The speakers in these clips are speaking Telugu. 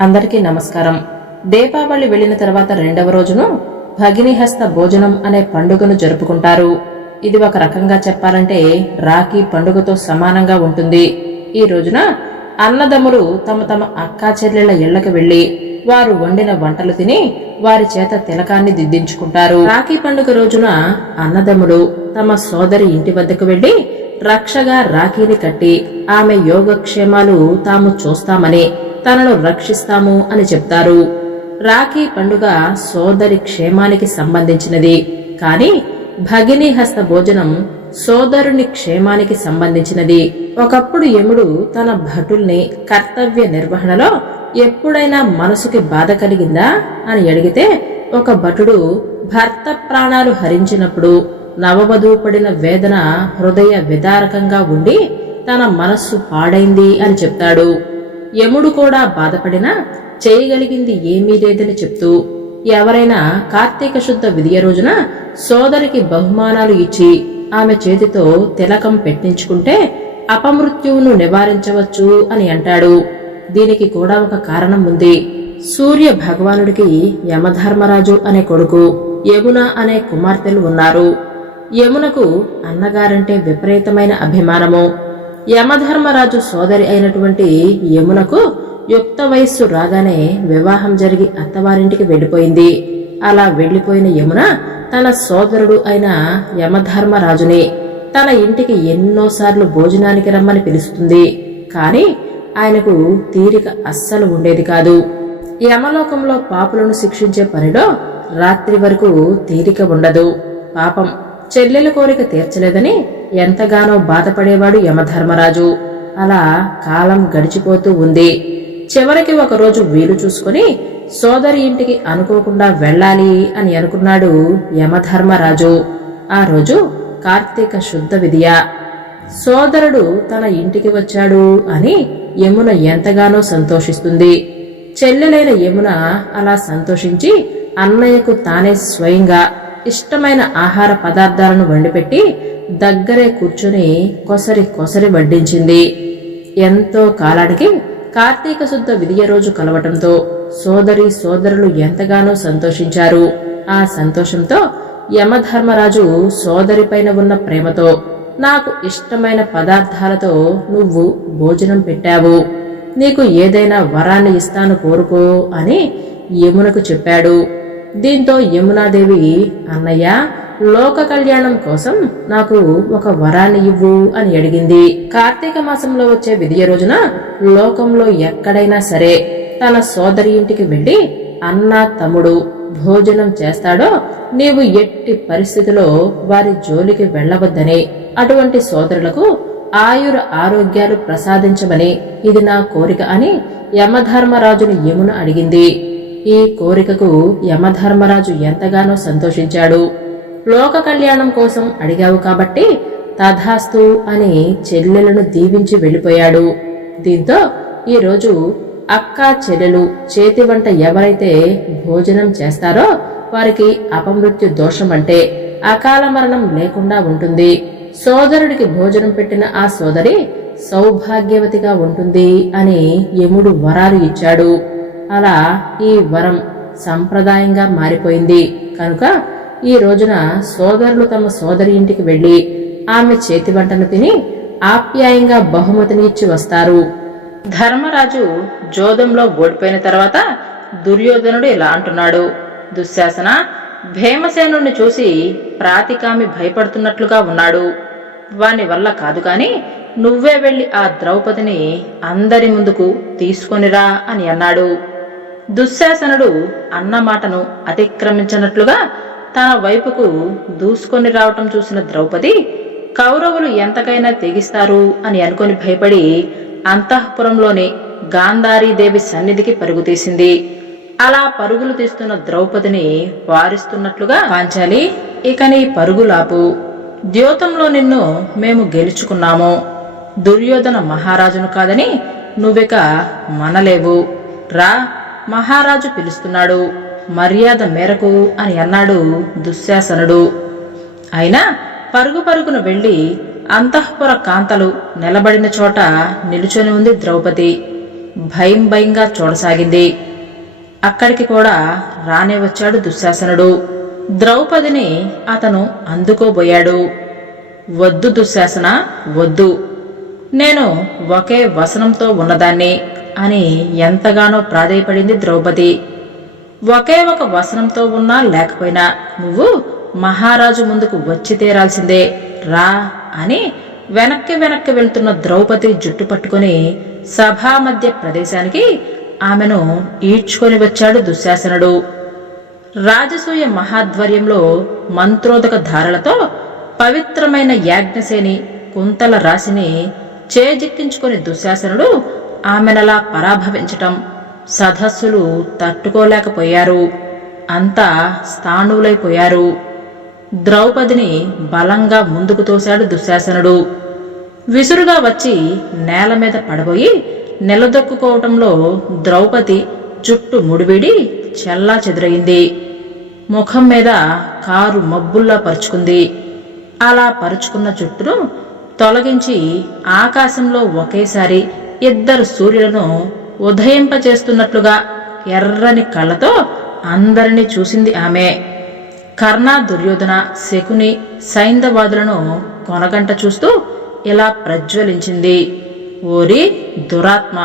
అందరికీ నమస్కారం. దీపావళి వెళ్లిన తర్వాత రెండవ రోజును భగినిహస్త భోజనం అనే పండుగను జరుపుకుంటారు. ఇది ఒక రకంగా చెప్పాలంటే రాఖీ పండుగతో సమానంగా ఉంటుంది. ఈ రోజున అన్నదమ్ములు తమ తమ అక్కా చెల్లెళ్ల ఇళ్లకు వెళ్లి వారు వండిన వంటలు తిని వారి చేత తిలకాన్ని దిద్దించుకుంటారు. రాఖీ పండుగ రోజున అన్నదమ్ములు తమ సోదరి ఇంటి వద్దకు వెళ్లి రక్షగా రాఖీని కట్టి ఆమె యోగక్షేమాలు తాము చూస్తామని, తనను రక్షిస్తాము అని చెప్తారు. రాఖీ పండుగ సోదరి క్షేమానికి సంబంధించినది. కాని భగిని హస్త భోజనం సోదరుని క్షేమానికి సంబంధించినది. ఒకప్పుడు యముడు తన భటుల్ని కర్తవ్య నిర్వహణలో ఎప్పుడైనా మనసుకి బాధ కలిగిందా అని అడిగితే, ఒక భటుడు భర్త ప్రాణాలు హరించినప్పుడు నవవధువు పడిన వేదన హృదయ విదారకంగా ఉండి తన మనస్సు పాడైంది అని చెప్తాడు. యముడు కూడా బాధపడినా చేయగలిగింది ఏమీ లేదని చెప్తూ, ఎవరైనా కార్తీక శుద్ధ విదియ రోజున సోదరికి బహుమానాలు ఇచ్చి ఆమె చేతితో తిలకం పెట్టించుకుంటే అపమృత్యువును నివారించవచ్చు అని అంటాడు. దీనికి కూడా ఒక కారణం ఉంది. సూర్య భగవానుడికి యమధర్మరాజు అనే కొడుకు, యమున అనే కుమార్తెలు ఉన్నారు. యమునకు అన్నగారంటే విపరీతమైన అభిమానము. యమధర్మరాజు సోదరి అయినటువంటి యమునకు యుక్త వయస్సు రాగానే వివాహం జరిగి అత్తవారింటికి వెళ్లిపోయింది. అలా వెళ్లిపోయిన యమున తన సోదరుడు అయిన యమధర్మరాజుని తన ఇంటికి ఎన్నోసార్లు భోజనానికి రమ్మని పిలుస్తుంది. కాని ఆయనకు తీరిక అస్సలు ఉండేది కాదు. యమలోకంలో పాపులను శిక్షించే పనిలో రాత్రి వరకు తీరిక ఉండదు. పాపం చెల్లెల కోరిక తీర్చలేదని ఎంతగానో బాధపడేవాడు యమధర్మరాజు. అలా కాలం గడిచిపోతూ ఉంది. చివరికి ఒకరోజు వీలు చూసుకుని సోదరి ఇంటికి అనుకోకుండా వెళ్ళాలి అని అనుకున్నాడు యమధర్మరాజు. ఆ రోజు కార్తీక శుద్ధ విదియ. సోదరుడు తన ఇంటికి వచ్చాడు అని యమున ఎంతగానో సంతోషిస్తుంది. చెల్లెలైన యమున అలా సంతోషించి అన్నయ్యకు తానే స్వయంగా ఇష్టమైన ఆహార పదార్థాలను వండిపెట్టి దగ్గరే కూర్చుని కొసరి కొసరి వడ్డించింది. ఎంతో కాలానికి కార్తీక శుద్ధ విదియ రోజు కలవటంతో సోదరులు ఎంతగానో సంతోషించారు. ఆ సంతోషంతో యమధర్మరాజు సోదరిపైన ఉన్న ప్రేమతో, నాకు ఇష్టమైన పదార్థాలతో నువ్వు భోజనం పెట్టావు, నీకు ఏదైనా వరాన్ని ఇస్తాను కోరుకో అని యమునకు చెప్పాడు. దీంతో యమునాదేవి, అన్నయ్య, లోక కళ్యాణం కోసం నాకు ఒక వరాన్ని ఇవ్వు అని అడిగింది. కార్తీక మాసంలో వచ్చే విదియ రోజున లోకంలో ఎక్కడైనా సరే తన సోదరి ఇంటికి వెళ్లి అన్న తమ్ముడు భోజనం చేస్తాడో నీవు ఎట్టి పరిస్థితిలో వారి జోలికి వెళ్లవద్దని, అటువంటి సోదరులకు ఆయుర ఆరోగ్యాలు ప్రసాదించమని ఇది నా కోరిక అని యమధర్మరాజుని యమున అడిగింది. ఈ కోరికకు యమధర్మరాజు ఎంతగానో సంతోషించాడు. లోక కళ్యాణం కోసం అడిగావు కాబట్టి తథాస్తు అని చెల్లెలను దీవించి వెళ్లిపోయాడు. దీంతో ఈరోజు అక్కా చెల్లెలు చేతి వంట ఎవరైతే భోజనం చేస్తారో వారికి అపమృత్యు దోషం అంటే అకాల మరణం లేకుండా ఉంటుంది. సోదరుడికి భోజనం పెట్టిన ఆ సోదరి సౌభాగ్యవతిగా ఉంటుంది అని యముడు వరాలు ఇచ్చాడు. అలా ఈ వరం సంప్రదాయంగా మారిపోయింది. కనుక ఈ రోజున సోదరులు తమ సోదరి ఇంటికి వెళ్లి ఆమె చేతి వంటను తిని ఆప్యాయంగా బహుమతిని ఇచ్చి వస్తారు. ధర్మరాజు జోదంలో ఓడిపోయిన తర్వాత దుర్యోధనుడు ఇలా అంటున్నాడు: దుశ్శాసన, భీమసేనుణ్ణి చూసి ప్రాతికామి భయపడుతున్నట్లుగా ఉన్నాడు. వాని వల్ల కాదు కాని నువ్వే వెళ్లి ఆ ద్రౌపదిని అందరి ముందుకు తీసుకొనిరా అని అన్నాడు. దుశ్శాసనుడు అన్న మాటను అతిక్రమించినట్లుగా తన వైపుకు దూసుకొని రావటం చూసిన ద్రౌపది కౌరవులు ఎంతకైనా తెగిస్తారు అని అనుకుని భయపడి అంతఃపురంలోని గాంధారీదేవి సన్నిధికి పరుగుతీసింది. అలా పరుగులు తీస్తున్న ద్రౌపదిని వారిస్తున్నట్లుగా, పాంచాలి, ఇక నీ పరుగులాపు, ద్యోతంలో నిన్ను మేము గెలుచుకున్నాము. దుర్యోధన మహారాజును కాదని నువ్విక మనలేవు. రా, మహారాజు పిలుస్తున్నాడు, మర్యాద మేరకు అని అన్నాడు దుశ్శాసనుడు. అయినా పరుగు పరుగును వెళ్లి అంతఃపుర కాంతలు నిలబడిన చోట నిలుచొని ఉంది ద్రౌపది. భయం భయంగా చూడసాగింది. అక్కడికి కూడా రానే వచ్చాడు దుశ్శాసనుడు. ద్రౌపదిని అతను అందుకోబోయాడు. వద్దు దుశ్శాసన, వద్దు, నేను ఒకే వసనంతో ఉన్నదాన్ని అని ఎంతగానో ప్రాధేయపడింది ద్రౌపది. ఒకే ఒక వసనంతో ఉన్నా లేకపోయినా నువ్వు మహారాజు ముందుకు వచ్చి తీరాల్సిందే, రా అని వెనక్కి వెనక్కి వెళ్తున్న ద్రౌపది జుట్టు పట్టుకుని సభా మధ్య ప్రదేశానికి ఆమెను ఈడ్చుకొని వచ్చాడు దుశ్శాసనుడు. రాజసూయ మహాధ్వర్యంలో మంత్రోదక ధారలతో పవిత్రమైన యాజ్ఞసేని కుంతల రాశిని చేజిక్కించుకొని దుశ్శాసనుడు ఆమెనలా పరాభవించటం సదస్సులు తట్టుకోలేకపోయారు. అంతా స్థాణువులైపోయారు. ద్రౌపదిని బలంగా ముందుకు తోశాడు దుశ్శాసనుడు. విసురుగా వచ్చి నేల మీద పడబోయి నిలదొక్కుకోవటంలో ద్రౌపది జుట్టు ముడివిడి చెల్లా చెదురయింది. ముఖం మీద కారు మబ్బుల్లా పరుచుకుంది. అలా పరుచుకున్న జుట్టును తొలగించి ఆకాశంలో ఒకేసారి ఇద్దరు సూర్యులను ఉదయింపచేస్తున్నట్లుగా ఎర్రని కళ్ళతో అందరినీ చూసింది ఆమె. కర్ణ, దుర్యోధన, శకుని, సైంధవాదులను కొనగంట చూస్తూ ఇలా ప్రజ్వలించింది. ఓరి దురాత్మ,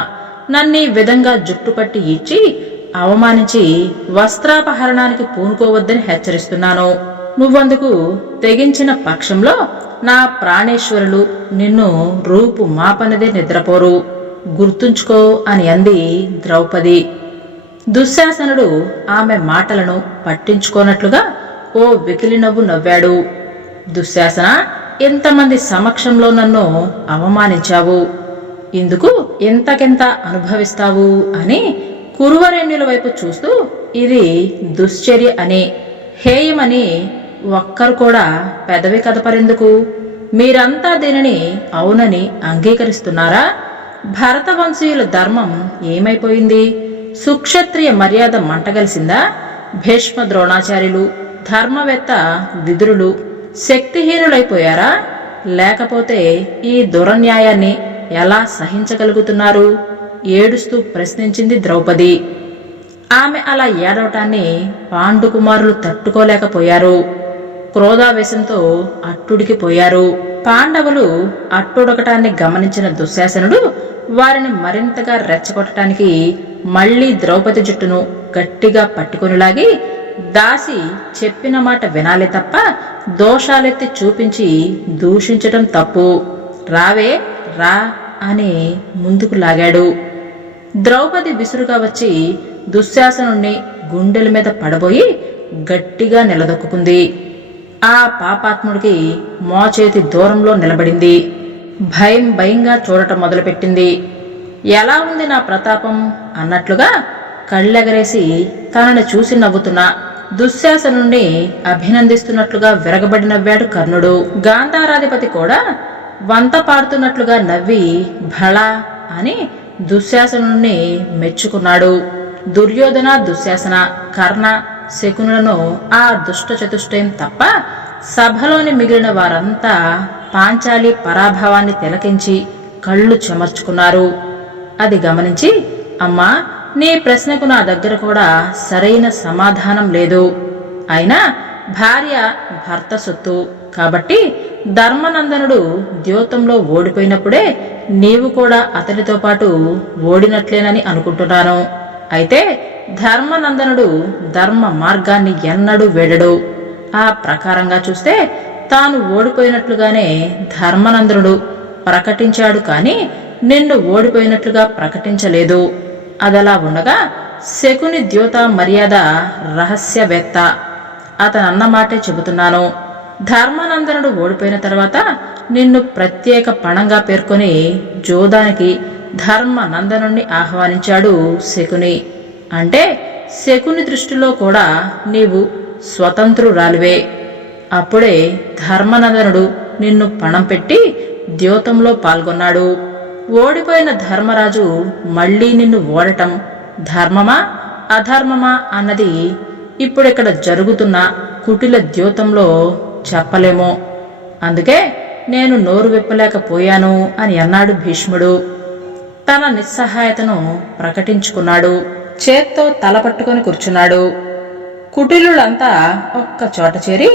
నన్నీ విధంగా జుట్టుపట్టి ఇచ్చి అవమానించి వస్త్రాపహరణానికి పూనుకోవద్దని హెచ్చరిస్తున్నాను. నువ్వందుకు తెగించిన పక్షంలో నా ప్రాణేశ్వరులు నిన్ను రూపు మాపనదే నిద్రపోరు, గుర్తుంచుకో అని అంది ద్రౌపది. దుశ్శాసనుడు ఆమె మాటలను పట్టించుకోనట్లుగా ఓ వెకిలి నవ్వు నవ్వాడు. దుశ్శాసన, ఇంతమంది సమక్షంలో నన్ను అవమానించావు, ఇందుకు ఎంతకెంత అనుభవిస్తావు అని కురువరేణ్యుల వైపు చూస్తూ ఇది దుశ్చర్య అని, హేయమని ఒక్కరు కూడా పెదవి కదపరెందుకు? మీరంతా దీనిని అవునని అంగీకరిస్తున్నారా? భరతవంశీయుల ధర్మం ఏమైపోయింది? సుక్షత్రియ మర్యాద మంటగలిసిందా? భీష్మ ద్రోణాచార్యులు, ధర్మవేత్త విదురులు శక్తిహీనులైపోయారా? లేకపోతే ఈ దురన్యాయాన్ని ఎలా సహించగలుగుతున్నారు? ఏడుస్తూ ప్రశ్నించింది ద్రౌపది. ఆమె అలా ఏడవటాన్ని పాండుకుమారులు తట్టుకోలేకపోయారు. క్రోధావేశంతో అట్టుడికిపోయారు. పాండవులు అట్టుడకటాన్ని గమనించిన దుశ్శాసనుడు వారిని మరింతగా రెచ్చగొట్టడానికి మళ్లీ ద్రౌపది జుట్టును గట్టిగా పట్టుకునిలాగి, దాసి చెప్పిన మాట వినాలి తప్ప దోషాలెత్తి చూపించి దూషించటం తప్పు, రావే రా అని ముందుకు లాగాడు. ద్రౌపది విసురుగా వచ్చి దుశ్శాసనుణ్ణి గుండెల మీద పడబోయి గట్టిగా నిలదొక్కుంది. ఆ పాపాత్ముడికి మోచేతి దూరంలో నిలబడింది. భయం భయంగా చూడటం మొదలుపెట్టింది. ఎలా ఉంది నా ప్రతాపం అన్నట్లుగా కళ్ళెగరేసి తనని చూసి నవ్వుతున్న దుశ్శాసనుణ్ణి అభినందిస్తున్నట్లుగా విరగబడి నవ్వాడు కర్ణుడు. గాంధారాధిపతి కూడా వంత పాడుతున్నట్లుగా నవ్వి భళా అని దుశ్శాసనుణ్ణి మెచ్చుకున్నాడు. దుర్యోధన, దుశ్శాసన, కర్ణ, శకునులను ఆ దుష్ట చతుష్టయం తప్ప సభలోని మిగిలిన వారంతా పాంచాలి పరాభవాన్ని తిలకించి కళ్ళు చెమర్చుకున్నారు. అది గమనించి, అమ్మా, నీ ప్రశ్నకు నా దగ్గర కూడా సరైన సమాధానం లేదు. అయినా భార్య భర్త సొత్తు కాబట్టి ధర్మనందనుడు ద్యోతంలో ఓడిపోయినప్పుడే నీవు కూడా అతనితో పాటు ఓడినట్లేనని అనుకుంటున్నాను. అయితే ధర్మనందనుడు ధర్మ మార్గాన్ని ఎన్నడూ వేడడు. ఆ ప్రకారంగా చూస్తే తాను ఓడిపోయినట్లుగానే ధర్మనందనుడు ప్రకటించాడు, కాని నిన్ను ఓడిపోయినట్లుగా ప్రకటించలేదు. అదలా ఉండగా శకుని ద్యోత మర్యాద రహస్యవేత్త, అతనన్న మాటే చెబుతున్నాను. ధర్మనందనుడు ఓడిపోయిన తర్వాత నిన్ను ప్రత్యేక పణంగా పేర్కొని జోదానికి ధర్మనందనుణ్ణి ఆహ్వానించాడు శకుని. అంటే శకుని దృష్టిలో కూడా నీవు స్వతంత్రురాలివే. అప్పుడే ధర్మనందనుడు నిన్ను పణం పెట్టి ద్యోతంలో పాల్గొన్నాడు. ఓడిపోయిన ధర్మరాజు మళ్లీ నిన్ను ఓడటం ధర్మమా అధర్మమా అన్నది ఇప్పుడిక్కడ జరుగుతున్న కుటిల ద్యోతంలో చెప్పలేమో. అందుకే నేను నోరు విప్పలేకపోయాను అని అన్నాడు భీష్ముడు. తన నిస్సహాయతను ప్రకటించుకున్నాడు. చేత్తో తల పట్టుకొని కూర్చున్నాడు. కుటిలులంతా ఒక్క చోట చేరి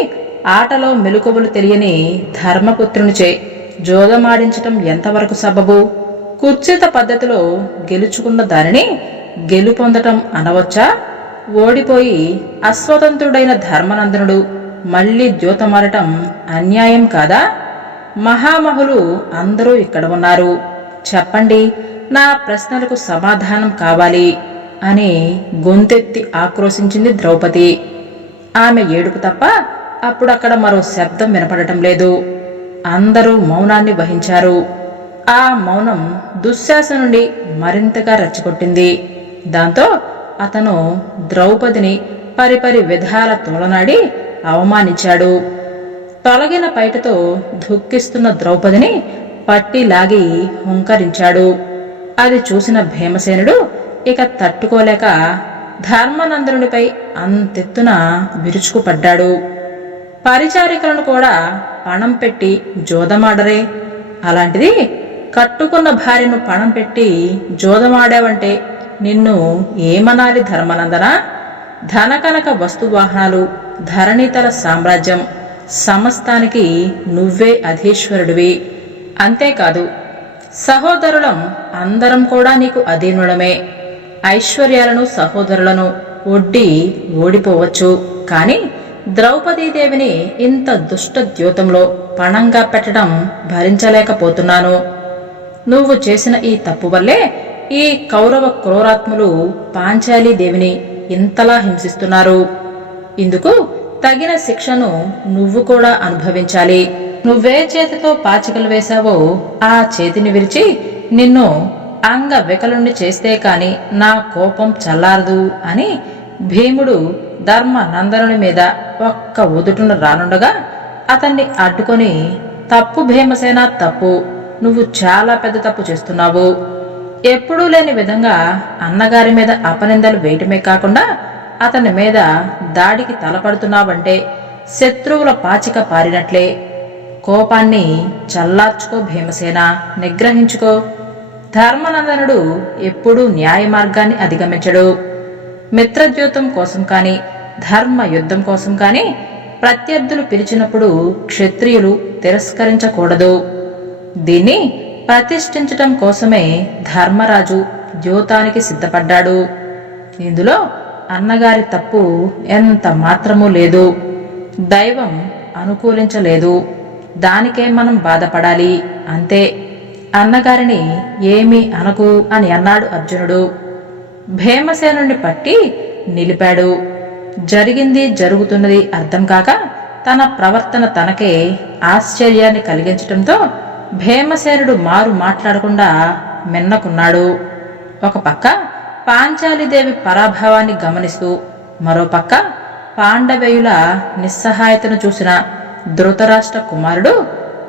ఆటలో మెలకువలు తెలియని ధర్మపుత్రునిచే జోదమాడించటం ఎంతవరకు సబబు? కుత్సిత పద్ధతిలో గెలుచుకున్న దానిని గెలుపొందటం అనవచ్చా? ఓడిపోయి అస్వతంత్రుడైన ధర్మనందనుడు మళ్లీ ద్యోతమారటం అన్యాయం కాదా? మహామహులు అందరూ ఇక్కడ ఉన్నారు. చెప్పండి, నా ప్రశ్నలకు సమాధానం కావాలి అని గొంతెత్తి ఆక్రోశించింది ద్రౌపది. ఆమె ఏడుపు తప్ప అప్పుడక్కడ మరో శబ్దం వినపడటం లేదు. అందరూ మౌనాన్ని వహించారు. ఆ మౌనం దుశ్శాసనుడి మరింతగా రెచ్చగొట్టింది. దాంతో అతను ద్రౌపదిని పరిపరి విధాల తోలనాడి అవమానించాడు. తొలగిన పైటతో దుఃఖిస్తున్న ద్రౌపదిని పట్టి లాగి హుంకరించాడు. అది చూసిన భీమసేనుడు ఇక తట్టుకోలేక ధర్మనందనుడిపై అంతెత్తున విరుచుకుపడ్డాడు. పరిచారికలను కూడా పణం పెట్టి జోదమాడరే, అలాంటిది కట్టుకున్న భార్యను పణం పెట్టి జోదమాడావంటే నిన్ను ఏమనాలి ధర్మనందన? ధనకనక వస్తువాహనాలు, ధరణితల సామ్రాజ్యం సమస్తానికి నువ్వే అధీశ్వరుడివి. అంతేకాదు, సహోదరులం అందరం కూడా నీకు అధీనుడమే. ఐశ్వర్యాలను సహోదరులను ఒడ్డి ఓడిపోవచ్చు, కాని ద్రౌపదీదేవిని ఇంత దుష్ట ద్యోతంలో పణంగా పెట్టడం భరించలేకపోతున్నాను. నువ్వు చేసిన ఈ తప్పు వల్లే ఈ కౌరవ క్రూరాత్ములు పాంచాలీదేవిని ఇంతలా హింసిస్తున్నారు. ఇందుకు తగిన శిక్షను నువ్వు కూడా అనుభవించాలి. నువ్వే చేతితో పాచికలు వేశావో ఆ చేతిని విరిచి నిన్ను అంగ వికలుణ్ణి చేస్తే కాని నా కోపం చల్లారదు అని భీముడు ధర్మనందనుని మీద ఒక్క ఉదుటును రానుండగా అతన్ని అడ్డుకొని, తప్పు భీమసేన, తప్పు. నువ్వు చాలా పెద్ద తప్పు చేస్తున్నావు. ఎప్పుడూ లేని విధంగా అన్నగారి మీద అపనిందలు వేయటమే కాకుండా అతని మీద దాడికి తలపడుతున్నావంటే శత్రువుల పాచిక పారినట్లే. కోపాన్ని చల్లార్చుకో భీమసేన, నిగ్రహించుకో. ధర్మనందనుడు ఎప్పుడూ న్యాయ మార్గాన్ని అధిగమించడు. మిత్రద్యూతం కోసం కాని, ధర్మ యుద్ధం కోసం కాని ప్రత్యర్థులు పిలిచినప్పుడు క్షత్రియులు తిరస్కరించకూడదు. దీన్ని ప్రతిష్ఠించటం కోసమే ధర్మరాజు ద్యూతానికి సిద్ధపడ్డాడు. ఇందులో అన్నగారి తప్పు ఎంత మాత్రమూ లేదు. దైవం అనుకూలించలేదు, దానికే మనం బాధపడాలి అంతే. అన్నగారిని ఏమీ అనకు అని అన్నాడు అర్జునుడు. భీమసేనుణ్ణి పట్టి నిలిపాడు. జరిగింది జరుగుతున్నది అర్థం కాక తన ప్రవర్తన తనకే ఆశ్చర్యాన్ని కలిగించటంతో భీమసేనుడు మారు మాట్లాడకుండా మిన్నకున్నాడు. ఒక పక్క పాంచాలీదేవి పరాభవాన్ని గమనిస్తూ, మరోపక్క పాండవేయుల నిస్సహాయతను చూసిన ధృతరాష్ట్ర కుమారుడు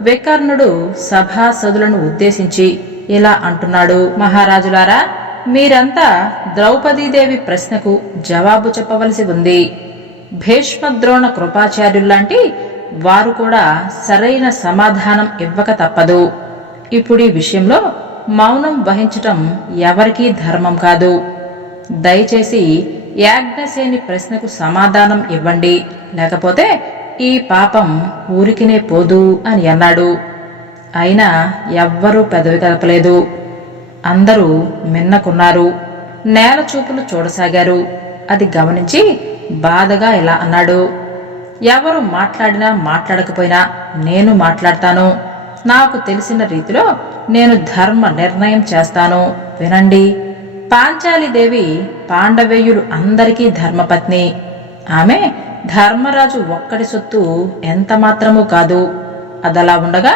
వికర్ణుడు సభాసదులను ఉద్దేశించి ఇలా అంటున్నాడు: మహారాజులారా, మీరంతా ద్రౌపదీదేవి ప్రశ్నకు జవాబు చెప్పవలసి ఉంది. భీష్మద్రోణ కృపాచార్యుల్లాంటి వారు కూడా సరైన సమాధానం ఇవ్వక తప్పదు. ఇప్పుడు ఈ విషయంలో మౌనం వహించటం ఎవరికీ ధర్మం కాదు. దయచేసి యాజ్ఞసేని ప్రశ్నకు సమాధానం ఇవ్వండి, లేకపోతే ఈ పాపం ఊరికినే పోదు అని అన్నాడు. అయినా ఎవ్వరూ పెదవి కదపలేదు. అందరూ మిన్నకున్నారు. నేల చూపులు చూడసాగారు. అది గమనించి బాధగా ఇలా అన్నాడు: ఎవరు మాట్లాడినా మాట్లాడకపోయినా నేను మాట్లాడతాను. నాకు తెలిసిన రీతిలో నేను ధర్మ నిర్ణయం చేస్తాను, వినండి. పాంచాలీదేవి పాండవేయులు అందరికీ ధర్మపత్ని. ఆమె ధర్మరాజు ఒక్కడి సొత్తు ఎంత మాత్రమూ కాదు. అదలా ఉండగా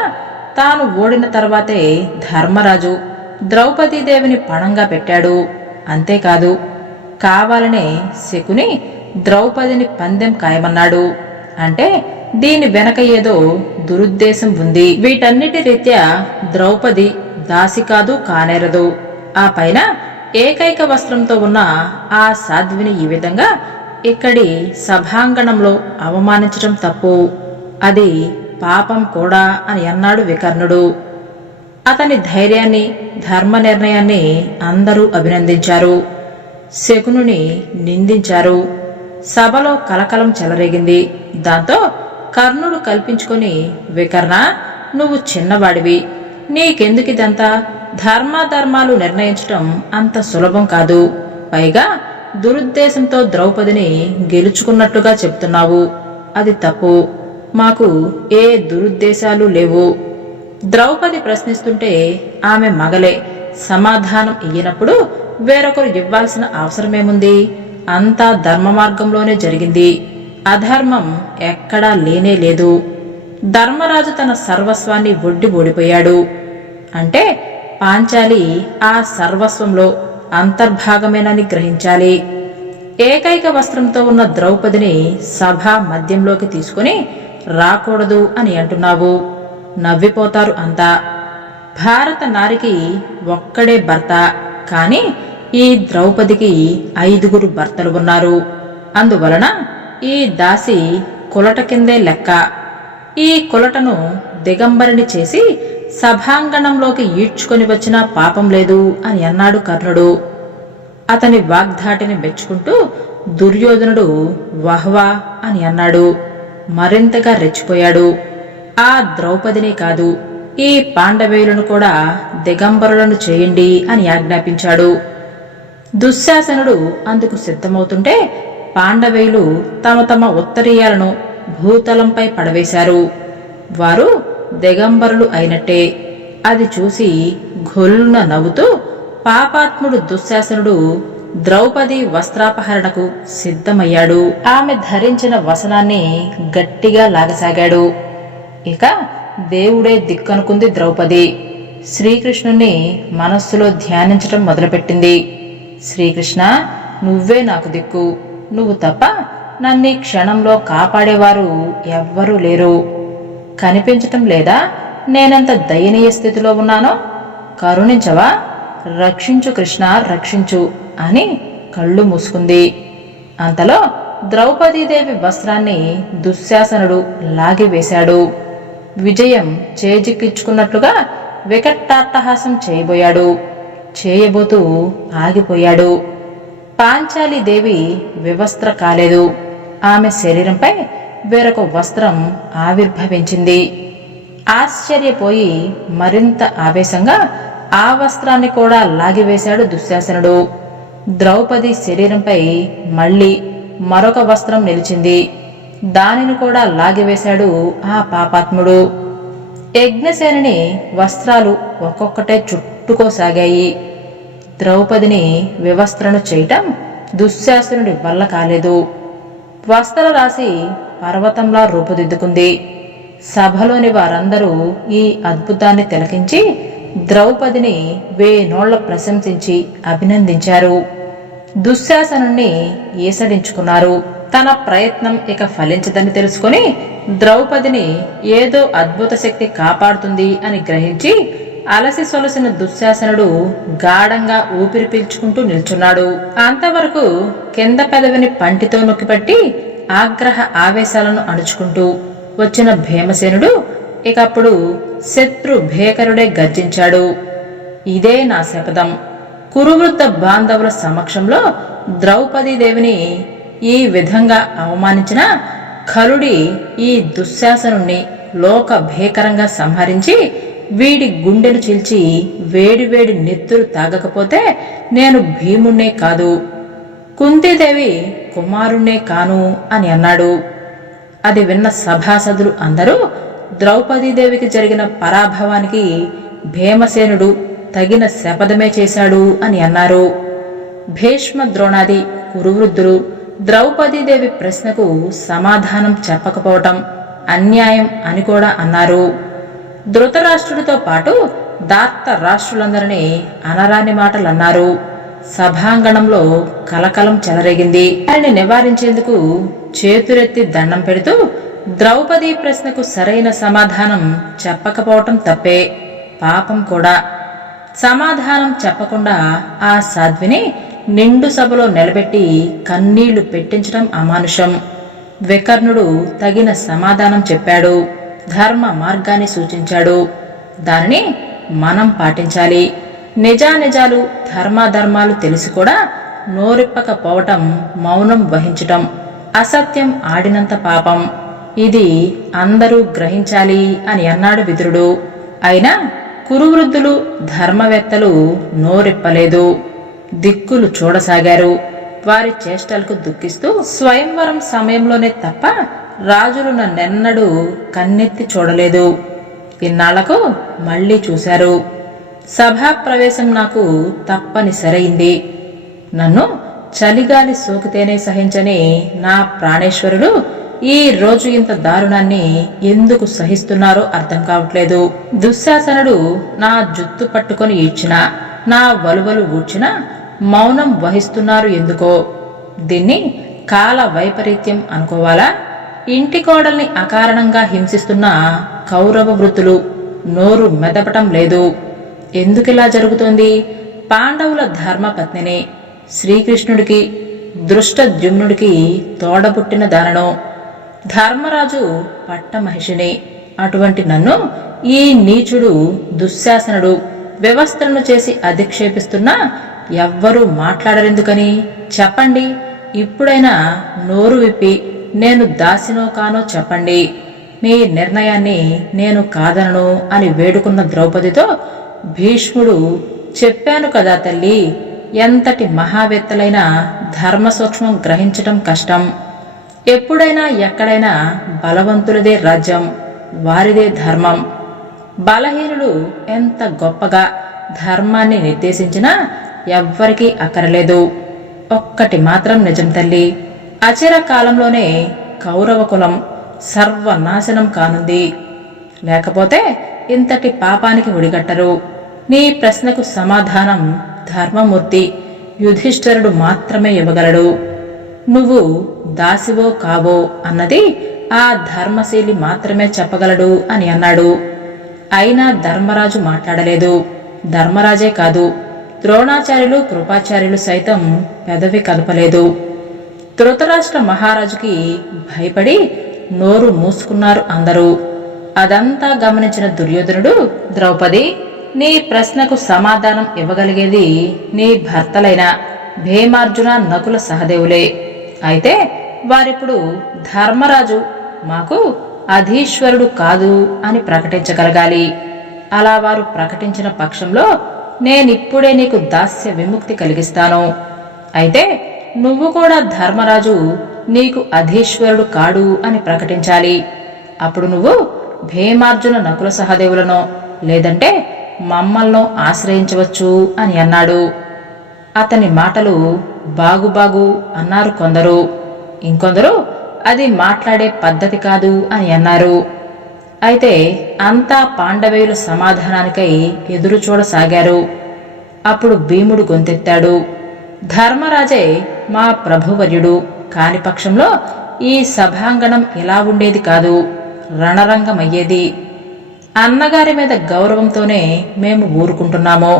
తాను ఓడిన తర్వాతే ధర్మరాజు ద్రౌపదీదేవిని పణంగా పెట్టాడు. అంతేకాదు, కావాలనే శకుని ద్రౌపదిని పందెం ఖాయమన్నాడు. అంటే దీని వెనక ఏదో దురుద్దేశం ఉంది. వీటన్నిటి రీత్యా ద్రౌపది దాసి కాదు, కానేరదు. ఆ పైన ఏకైక వస్త్రంతో ఉన్న ఆ సాధ్విని ఈ విధంగా ఇక్కడి సభాంగణంలో అవమానించటం తప్పు, అది పాపం కూడా అని అన్నాడు వికర్ణుడు. అతని ధైర్యాన్ని, ధర్మ నిర్ణయాన్ని అందరూ అభినందించారు. శకునుని నిందించారు. సభలో కలకలం చెలరేగింది. దాంతో కర్ణుడు కల్పించుకొని, వికర్ణ, నువ్వు చిన్నవాడివి, నీకెందుకిదంతా? ధర్మాధర్మాలు నిర్ణయించటం అంత సులభం కాదు. పైగా దురుద్దేశంతో ద్రౌపదిని గెలుచుకున్నట్టుగా చెప్తున్నావు. అది తప్పు. మాకు ఏ దురుద్దేశాలు లేవు. ద్రౌపది ప్రశ్నిస్తుంటే ఆమె మగలే సమాధానం ఇయ్యనప్పుడు వేరొకరు ఇవ్వాల్సిన అవసరమేముంది? అంతా ధర్మ మార్గంలోనే జరిగింది. అధర్మం ఎక్కడా లేనే లేదు. ధర్మరాజు తన సర్వస్వాన్ని ఒడ్డి ఓడిపోయాడు అంటే పాంచాలి ఆ సర్వస్వంలో అంతర్భాగమేనని గ్రహించాలి. ఏకైక వస్త్రంతో ఉన్న ద్రౌపదిని సభ మధ్యంలోకి తీసుకుని రాకూడదు అని అంటున్నావు. నవ్విపోతారు అంతా. భారత నారికి ఒక్కడే భర్త, కాని ఈ ద్రౌపదికి 5గురు భర్తలు ఉన్నారు. అందువలన ఈ దాసి కులట కిందే లెక్క. ఈ కులటను దిగంబరిని చేసి సభాంగణంలోకి ఈడ్చుకొని వచ్చినా పాపం లేదు అని అన్నాడు కర్ణుడు. అతని వాగ్ధాటిని మెచ్చుకుంటూ దుర్యోధనుడు వహ్వా అని అన్నాడు. మరింతగా రెచ్చిపోయాడు. ఆ ద్రౌపదిని కాదు, ఈ పాండవేయులను కూడా దిగంబరులను చేయండి అని ఆజ్ఞాపించాడు. దుశ్శాసనుడు అందుకు సిద్ధమవుతుంటే పాండవేయులు తమ తమ ఉత్తరీయాలను భూతలంపై పడవేశారు. వారు దిగంబరులు అయినట్టే. అది చూసి గొల్లున నవ్వుతూ పాపాత్ముడు దుశ్శాసనుడు ద్రౌపది వస్త్రాపహరణకు సిద్ధమయ్యాడు. ఆమె ధరించిన వసనాన్ని గట్టిగా లాగసాగాడు. ఇక దేవుడే దిక్కనుకుంది ద్రౌపది. శ్రీకృష్ణుణ్ణి మనస్సులో ధ్యానించటం మొదలుపెట్టింది. శ్రీకృష్ణ, నువ్వే నాకు దిక్కు. నువ్వు తప్ప నన్ను క్షణంలో కాపాడేవారు ఎవ్వరూ లేరు. కనిపించటం లేదా నేనెంత దయనీయ స్థితిలో ఉన్నానో? కరుణించవా? రక్షించు కృష్ణ, రక్షించు అని కళ్ళు మూసుకుంది. అంతలో ద్రౌపదీదేవి వస్త్రాన్ని దుశ్శాసనుడు లాగివేశాడు. విజయం చేజిక్కించుకున్నట్లుగా వికటాట్టహాసం చేయబోయాడు. చేయబోతూ ఆగిపోయాడు. పాంచాలీదేవి వివస్త్ర కాలేదు. ఆమె శరీరంపై వేరొక వస్త్రం ఆవిర్భవించింది. ఆశ్చర్యపోయి మరింత ఆవేశంగా ఆ వస్త్రాన్ని కూడా లాగివేశాడు దుశ్శాసనుడు. ద్రౌపది శరీరంపై మళ్లీ మరొక వస్త్రం నిలిచింది. దానిని కూడా లాగివేశాడు ఆ పాపాత్ముడు. యజ్ఞసేనుని వస్త్రాలు ఒక్కొక్కటే చుట్టుకోసాగాయి. ద్రౌపదిని వివస్త్రను చేయటం దుశ్శాసనుడి వల్ల కాలేదు. వస్త్ర రాశి పర్వతంలా రూపుదిద్దుకుంది. సభలోని వారందరూ ఈ అద్భుతాన్ని తిలకించి ద్రౌపదిని వేనోళ్ల ప్రశంసించి అభినందించారు. దుశ్శాసనుణ్ణి ఈసడించుకున్నారు. తన ప్రయత్నం ఇక ఫలించదని తెలుసుకుని ద్రౌపదిని ఏదో అద్భుత శక్తి కాపాడుతుంది అని గ్రహించి అలసి సొలసిన దుశ్శాసనుడు గాఢంగా ఊపిరి పీల్చుకుంటూ నిల్చున్నాడు. అంతవరకు కింద పెదవిని పంటితో నొక్కిపట్టి ఆగ్రహ ఆవేశాలను అణుచుకుంటూ వచ్చిన భీమసేనుడు ఇకప్పుడు శత్రు భేకరుడే గర్జించాడు. ఇదే నా శపథం. కురువృద్ధ బాంధవుల సమక్షంలో ద్రౌపదీదేవిని ఈ విధంగా అవమానించిన ఖలుడి ఈ దుశ్శాసనుణ్ణి లోక భీకరంగా సంహరించి వీడి గుండెను చీల్చి వేడివేడి నెత్తురు తాగకపోతే నేను భీముణ్ణే కాదు, కుంతీదేవి కుమారుణ్ణే కాను అని అన్నాడు. అది విన్న సభాసదులు అందరూ ద్రౌపదీదేవికి జరిగిన పరాభవానికి భీమసేనుడు తగిన శపథమే చేశాడు అని అన్నారు. భీష్మ ద్రోణాది కురువృద్ధులు ద్రౌపదీదేవి ప్రశ్నకు సమాధానం చెప్పకపోవటం అన్యాయం అని కూడా అన్నారు. ధృతరాష్ట్రుడితో పాటు దార్త రాష్ట్రులందరినీ అనరాని మాటలన్నారు. సభాంగణంలో కలకలం చెలరేగింది. వారిని నివారించేందుకు చేతులెత్తి దండం పెడుతూ ద్రౌపది ప్రశ్నకు సరైన సమాధానం చెప్పకపోవటం తప్పే, పాపం కూడా. సమాధానం చెప్పకుండా ఆ సాధ్విని నిండు సభలో నిలబెట్టి కన్నీళ్లు పెట్టించడం అమానుషం. వికర్ణుడు తగిన సమాధానం చెప్పాడు. ధర్మ మార్గాన్ని సూచించాడు. దానిని మనం పాటించాలి. నిజానిజాలు ధర్మాధర్మాలు తెలిసి కూడా నోరిప్పకపోవటం, మౌనం వహించటం, అసత్యం ఆడినంత పాపం. ఇది అందరూ గ్రహించాలి అని అన్నాడు విదురుడు. అయినా కురువృద్ధులు, ధర్మవేత్తలు నోరిప్పలేదు. దిక్కులు చూడసాగారు. వారి చేష్టలకు దుఃఖిస్తూ స్వయంవరం సమయంలోనే తప్ప రాజులు నన్నెన్నడూ కన్నెత్తి చూడలేదు. ఇన్నాళ్లకు మళ్లీ చూశారు. సభాప్రవేశం నాకు తప్పనిసరైంది. నన్ను చలిగాలి సోకితేనే సహించని నా ప్రాణేశ్వరుడు ఈ రోజు ఇంత దారుణాన్ని ఎందుకు సహిస్తున్నారో అర్థం కావట్లేదు. దుశ్శాసనుడు నా జుత్తు పట్టుకొని ఈడ్చినా, నా వలువలు ఊడ్చినా మౌనం వహిస్తున్నారు ఎందుకో? దీన్ని కాల వైపరీత్యం అనుకోవాలా? ఇంటి కోడల్ని అకారణంగా హింసిస్తున్న కౌరవ వృత్తులు నోరు మెదపటం లేదు. ఎందుకిలా జరుగుతోంది? పాండవుల ధర్మపత్నిని, శ్రీకృష్ణుడికి, దృష్టద్యుమ్నుడికి తోడబుట్టిన దానను, ధర్మరాజు పట్టమహిషిని. అటువంటి నన్ను ఈ నీచుడు దుశ్శాసనుడు వ్యవస్థలను చేసి అధిక్షేపిస్తున్నా ఎవ్వరూ మాట్లాడరెందుకని? చెప్పండి. ఇప్పుడైనా నోరు విప్పి నేను దాసినో కానో చెప్పండి. మీ నిర్ణయాన్ని నేను కాదనను అని వేడుకున్న ద్రౌపదితో భీష్ముడు, చెప్పాను కదా తల్లి, ఎంతటి మహావేత్తలైనా ధర్మ సూక్ష్మం గ్రహించటం కష్టం. ఎప్పుడైనా ఎక్కడైనా బలవంతులదే రాజ్యం, వారిదే ధర్మం. బలహీనులు ఎంత గొప్పగా ధర్మాన్ని నిర్దేశించినా ఎవ్వరికీ అక్కరలేదు. ఒక్కటి మాత్రం నిజం తల్లి, అచిర కాలంలోనే కౌరవ కులం సర్వనాశనం కానుంది. లేకపోతే ఇంతటి పాపానికి ఒడిగట్టరు. నీ ప్రశ్నకు సమాధానం ధర్మమూర్తి యుధిష్ఠిరుడు మాత్రమే ఇవ్వగలడు. నువ్వు దాసివో కావో అన్నది ఆ ధర్మశీలి మాత్రమే చెప్పగలడు అని అన్నాడు. అయినా ధర్మరాజు మాట్లాడలేదు. ధర్మరాజే కాదు, ద్రోణాచార్యులు, కృపాచార్యులు సైతం పెదవి కదపలేదు. ధృతరాష్ట్ర మహారాజుకి భయపడి నోరు మూసుకున్నారు అందరూ. అదంతా గమనించిన దుర్యోధనుడు, ద్రౌపది, నీ ప్రశ్నకు సమాధానం ఇవ్వగలిగేది నీ భర్తలైన భీమార్జున, నకుల, సహదేవులే. అయితే వారిప్పుడు ధర్మరాజు మాకు అధీశ్వరుడు కాదు అని ప్రకటించగలగాలి. అలా వారు ప్రకటించిన పక్షంలో నేనిప్పుడే నీకు దాస్య విముక్తి కలిగిస్తాను. అయితే నువ్వు కూడా ధర్మరాజు నీకు అధీశ్వరుడు కాడు అని ప్రకటించాలి. అప్పుడు నువ్వు భీమార్జున, నకుల, సహదేవులను లేదంటే మమ్మల్నో ఆశ్రయించవచ్చు అని అన్నాడు. అతని మాటలు బాగు అన్నారు కొందరు. ఇంకొందరు అది మాట్లాడే పద్ధతి కాదు అని అన్నారు. అయితే అంతా పాండవేయుల సమాధానానికై ఎదురు చూడసాగారు. అప్పుడు భీముడు గొంతెత్తాడు, ధర్మరాజే మా ప్రభువర్యుడు కాని పక్షంలో ఈ సభాంగణం ఇలా ఉండేది కాదు, రణరంగమయ్యేది. అన్నగారి మీద గౌరవంతోనే మేము ఊరుకుంటున్నాము.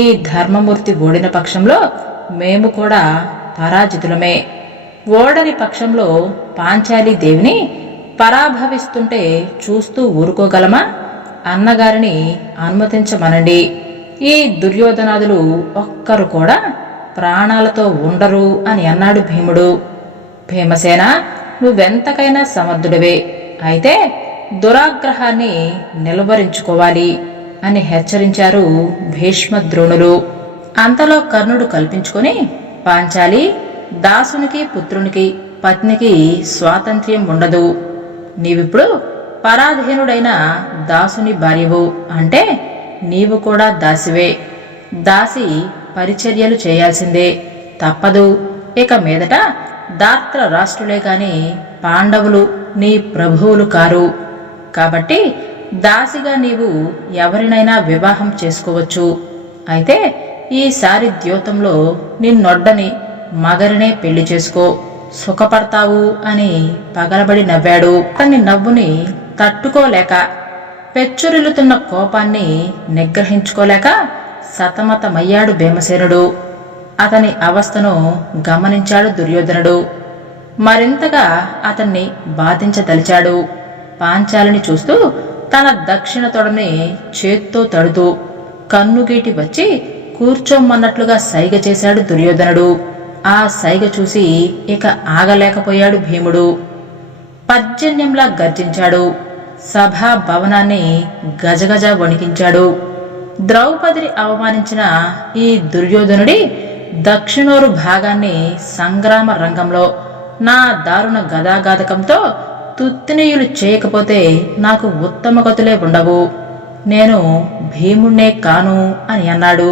ఈ ధర్మమూర్తి ఓడిన పక్షంలో మేము కూడా పరాజితులమే. ఓడని పక్షంలో పాంచాలి దేవిని పరాభవిస్తుంటే చూస్తూ ఊరుకోగలమా? అన్నగారిని అనుమతించమనండి. ఈ దుర్యోధనాదులు ఒక్కరు కూడా ప్రాణాలతో ఉండరు అని అన్నాడు భీముడు. భీమసేన, నువ్వెంతకైనా సమర్థుడివే, అయితే దురాగ్రహాన్ని నిలువరించుకోవాలి అని హెచ్చరించారు భీష్మద్రోణులు. అంతలో కర్ణుడు కల్పించుకొని, పాంచాలి, దాసునికి, పుత్రునికి, పత్నికి స్వాతంత్ర్యం ఉండదు. నీవిప్పుడు పరాధీనుడైన దాసుని భార్యవు, అంటే నీవు కూడా దాసివే. దాసి పరిచర్యలు చేయాల్సిందే, తప్పదు. ఇక మీదట దార్త్ర రాష్ట్రులే కాని పాండవులు నీ ప్రభువులు కారు. కాబట్టి దాసిగా నీవు ఎవరినైనా వివాహం చేసుకోవచ్చు. అయితే ఈసారి ద్యోతంలో నిన్నొడ్డని మగరినే పెళ్లి చేసుకో, సుఖపడతావు అని పగలబడి నవ్వాడు. అతని నవ్వుని తట్టుకోలేక, పెచ్చురిల్లుతున్న కోపాన్ని నిగ్రహించుకోలేక సతమతమయ్యాడు భీమసేనుడు. అతని అవస్థను గమనించాడు దుర్యోధనుడు. మరింతగా అతన్ని బాధించదలిచాడు. పాంచాలిని చూస్తూ తన దక్షిణ తొడని చేత్తో తడుతూ కన్నుగీటి వచ్చి కూర్చోమన్నట్లుగా సైగ చేశాడు దుర్యోధనుడు. ఆ సైగ చూసి ఇక ఆగలేకపోయాడు భీముడు. పర్జన్యంలా గర్జించాడు. సభా భవనాన్ని గజగజ వణికించాడు. ద్రౌపదిని అవమానించిన ఈ దుర్యోధనుడి దక్షిణోరు భాగాన్ని సంగ్రామ రంగంలో నా దారుణ గదాఘాతకంతో తుత్తినీయులు చేయకపోతే నాకు ఉత్తమ గతులే ఉండవు. నేను భీముణ్ణే కాను అని అన్నాడు.